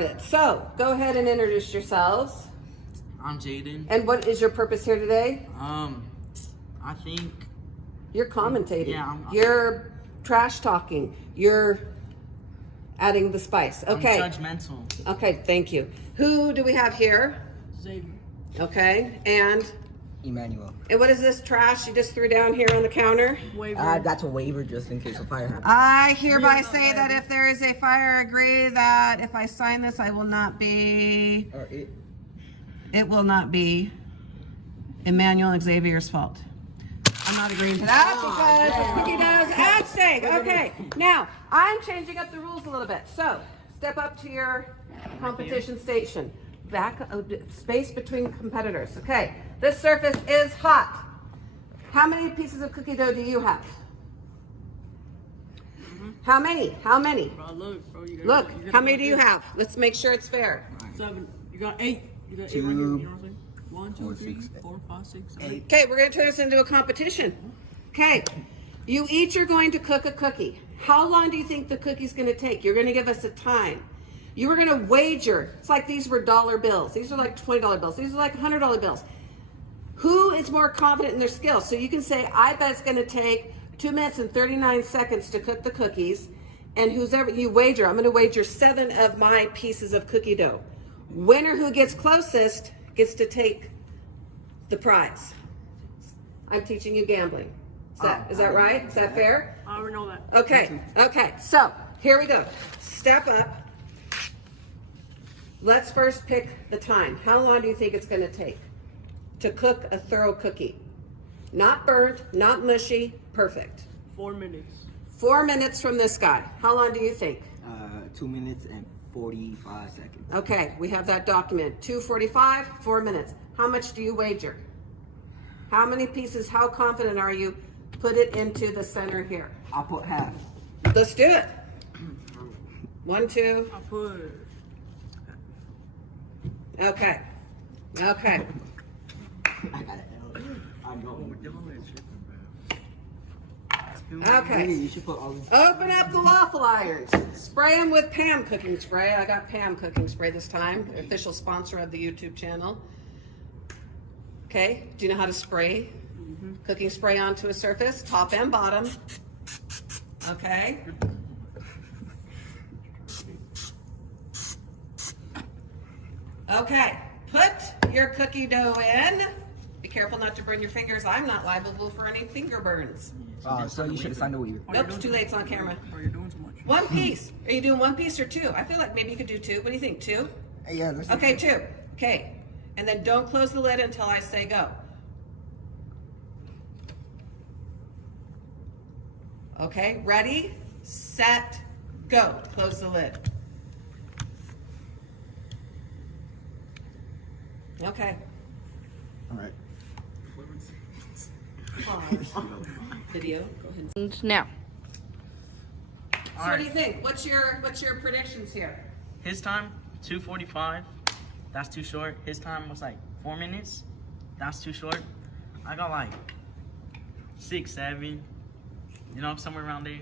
started. So, go ahead and introduce yourselves. I'm Jaden. And what is your purpose here today? I think You're commentating. Yeah, You're trash talking. You're adding the spice. Okay. I'm judgmental. Okay, thank you. Who do we have here? Xavier. Okay, and Emmanuel. what is this trash you just threw down here on the counter? That's a waiver just in case a fire happens. I hereby say that if there is a fire, agree that if I sign this, I will not be, Or it will not be Emmanuel and Xavier's fault. I'm not agreeing to that because the cookie does at stake. Okay, now I'm changing up the rules a little bit. So step up to your competition station. Back, space between competitors. Okay, this surface is hot. How many pieces of cookie dough do you have? How many? How many? Bro, look, bro. Look, how many do you have? Let's make sure it's fair. 7. You got 8. You got 8 right here. You know what I'm saying? 1, 2, 3, 4, 5, 6, 8. Okay, we're going to turn this into a competition. Okay, you each are going to cook a cookie. How long do you think the cookie's going to take? You're going to give us a time. You were going to wager. It's like these were dollar bills. These are like $20 bills. These are like $100 bills. Who is more confident in their skills? So you can say, I bet it's going to take 2 minutes and 39 seconds to cook the cookies. And who's ever you wager, I'm going to wager 7 of my pieces of cookie dough. Winner who gets closest gets to take the prize. I'm teaching you gambling. Is that right? Is that fair? I already know that. Okay, okay, so here we go. Step up. Let's first pick the time. How long do you think it's going to take to cook a thorough cookie? Not burnt, not mushy, perfect. 4 minutes. 4 minutes from this guy. How long do you think? 2 minutes and 45 seconds. Okay, we have that document. 2:45, 4 minutes. How much do you wager? How many pieces, how confident are you? Put it into the center here. I'll put half. Let's do it. 1, 2. I put. Okay. Okay. I got it. I know. Okay. You should put all these. Open up the waffle irons. Spray them with Pam cooking spray. I got Pam cooking spray this time. Official sponsor of the YouTube channel. Okay. Do you know how to spray cooking spray onto a surface, top and bottom? Okay. Okay. Put your cookie dough in. Be careful not to burn your fingers. I'm not liable for any finger burns. So you should have signed a waiver. Nope, it's too late. It's on camera. Or you're doing too much. 1 piece. Are you doing 1 piece or 2? I feel like maybe you could do 2. What do you think? 2? Yeah. Let's Okay, 2. Okay. And then don't close the lid until I say go. Okay, ready, set, go. Close the lid. Okay. All right. Pause. Video. Go ahead. And now. So what do you think? What's your predictions here? His time, 2:45. That's too short. His time was like 4 minutes. That's too short. I got like 6, 7. You know, somewhere around there.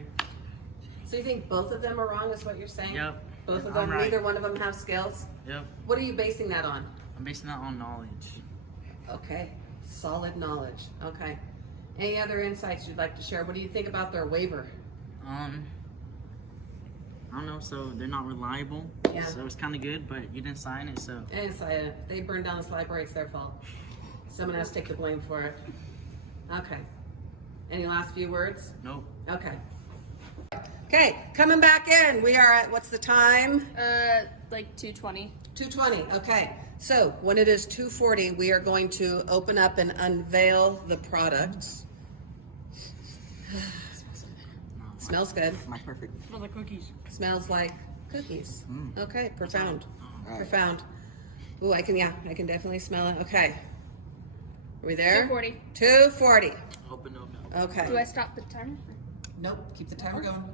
So you think both of them are wrong is what you're saying? Yep. Both of I'm them, right. neither one of them have skills? Yep. What are you basing that on? I'm basing that on knowledge. Okay, solid knowledge. Okay. Any other insights you'd like to share? What do you think about their waiver? I don't know. So they're not reliable. Yeah. So it's kind of good, but you didn't sign it, so. And it's, they burned down this library, it's their fault. Someone has to take the blame for it. Okay. Any last few words? Nope. Okay. Okay, coming back in. We are at, what's the time? Like 2:20. 2:20. Okay. So when it is 2:40, we are going to open up and unveil the products. Smells good. My perfect. Smell like cookies. Smells like cookies. Okay, profound. All right. Profound. Ooh, I can definitely smell it. Okay. Are we there? 2:40. 2:40. Open up. Okay. Do I stop the timer? Nope, keep the timer going.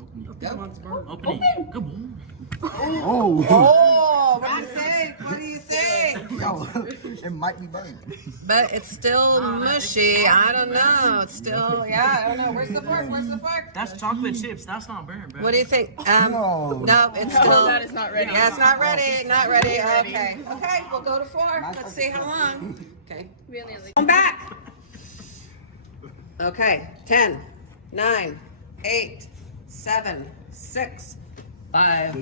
Open. Go. Open it. Come on. Oh. Oh, what do you think? What do you think? Yo. It might be burned. But it's still mushy. I don't know. It's still, yeah, I don't know. Where's the fork? Where's the fork? That's chocolate chips. That's not burnt, bro. What do you think? No. No, it's still. that is not ready. Yeah, it's not ready. Not ready. Okay. Okay, we'll go to 4. Let's see how long. Okay. We only have like Come back. Okay. 10, 9, 8, 7, 6, 5,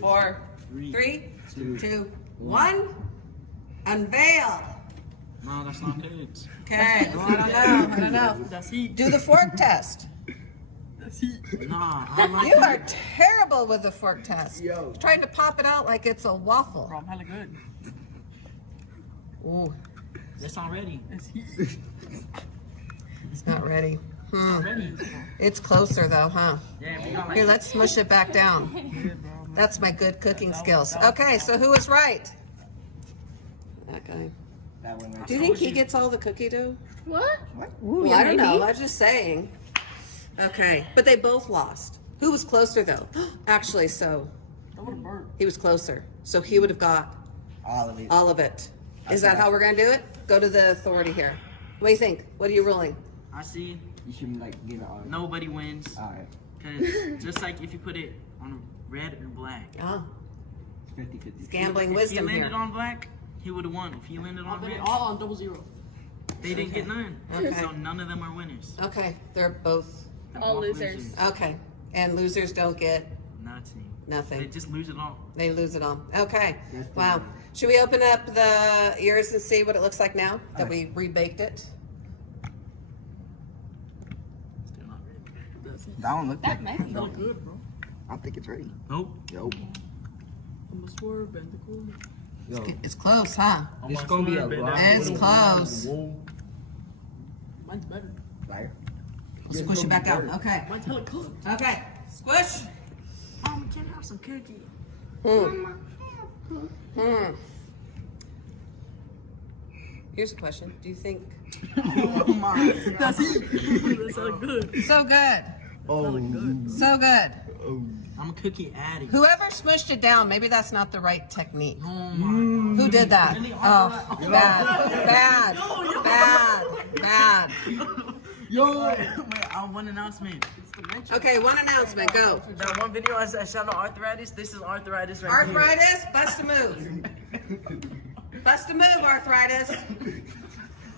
4, 3, 2, 1. Unveil. No, that's not cookies. Okay. I don't know. That's heat. Do the fork test. That's heat. Nah, I don't like You are terrible with the fork test. Yo. Trying to pop it out like it's a waffle. Bro, I'm hella good. Ooh, It's not ready. It's heat. it's not ready. Ready. It's closer though, huh? Yeah, we got like. Here, let's smush it back down. That's my good cooking skills. Okay, so who was right? That guy. That one right Do you think he gets all the cookie dough? what? Well, I don't know. I'm just saying. Okay, but they both lost. Who was closer though? Actually, so he was closer. So he would have got all of it. all of it. Is that how we're gonna do it? Go to the authority here. What do you think? What are you ruling? I see. You should like give it all. Nobody wins. Alright. Cause just like if you put it on red or black. Oh, 50-50. gambling If wisdom he here. landed on black, he would have won. If he landed on red, All on 0-0. they didn't get none. Okay. So none of them are winners. Okay, they're both They're All both losers. okay. And losers don't get Nothing. nothing. They just lose it all. They lose it all. Okay. That's the Wow. one. Should we open up the ears and see what it looks like now that we rebaked it? Still not ready. That one look That like. might be good. Good, bro. I don't think it's ready. Nope. Yo. I'm a swerve and the cool. Yo. It's close, huh? This is gonna be a lot. It's close. Mine's better. Liar. Squish it back out. Okay. Mine's hella cooked. Okay. Squish. Mom, can I have some cookie? Here's a question. Do you think Oh my. That's it. That's hella good. so good? Oh. So good. I'm a cookie addict. Whoever smushed it down, maybe that's not the right technique. Oh my. Who did that? Oh, bad, bad, bad. Yo. Wait, I have one announcement. Okay, one announcement. Go. That one video I said shout out arthritis. This is arthritis right here. Arthritis, bust a move. Bust a move, arthritis.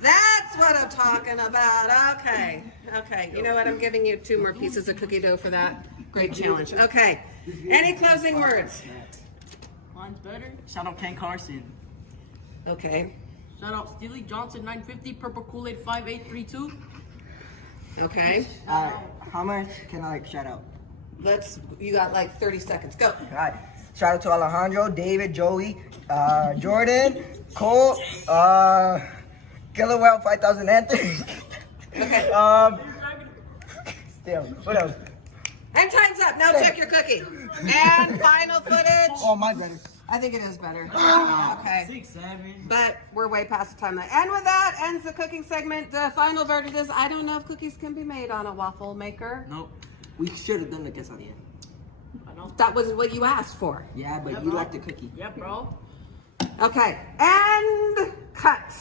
That's what I'm talking about. Okay. Okay. You know what? I'm giving you 2 more pieces of cookie dough for that. Great challenge. Okay. Any closing words? Mine's better. Shout out Ken Carson. Okay. Shout out Steely Johnson 950, Purple Kool-Aid 5832. Okay. How much can I like shout out? You got like 30 seconds. Go. Alright. Shout out to Alejandro, David, Joey, Jordan, Cole, Killer 5000 Anthony. Okay. Still. What else? And time's up. Now check your cookie. And final footage. Oh, my better. I think it is better. Okay. 6, 7. But we're way past the time. And with that ends the cooking segment. The final verdict is I don't know if cookies can be made on a waffle maker. Nope. We should have done the quesadilla. I know. That was what you asked for. Yeah, but you like the cookie. Yeah, bro. Okay. And cut.